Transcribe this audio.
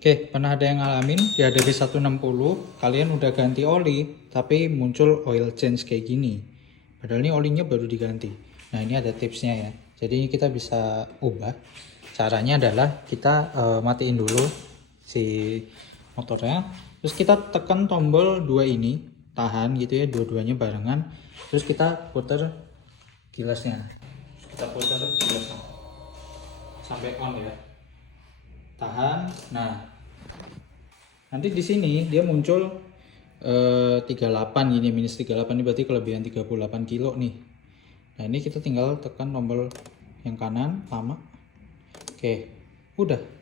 Oke, pernah ada yang ngalamin di ADB 160 kalian udah ganti oli tapi muncul oil change kayak gini, padahal ini olinya baru diganti. Nah, ini ada tipsnya ya, jadi kita bisa ubah. Caranya adalah kita matiin dulu si motornya, terus kita tekan tombol 2 ini, tahan gitu ya, dua-duanya barengan, terus kita putar gilasnya, kita putar gilasnya sampai on ya, tahan. Nah, nanti di sini dia muncul 38 gini, minus 38 ini berarti kelebihan 38 kilo nih. Nah, ini kita tinggal tekan tombol yang kanan lama. Oke, udah.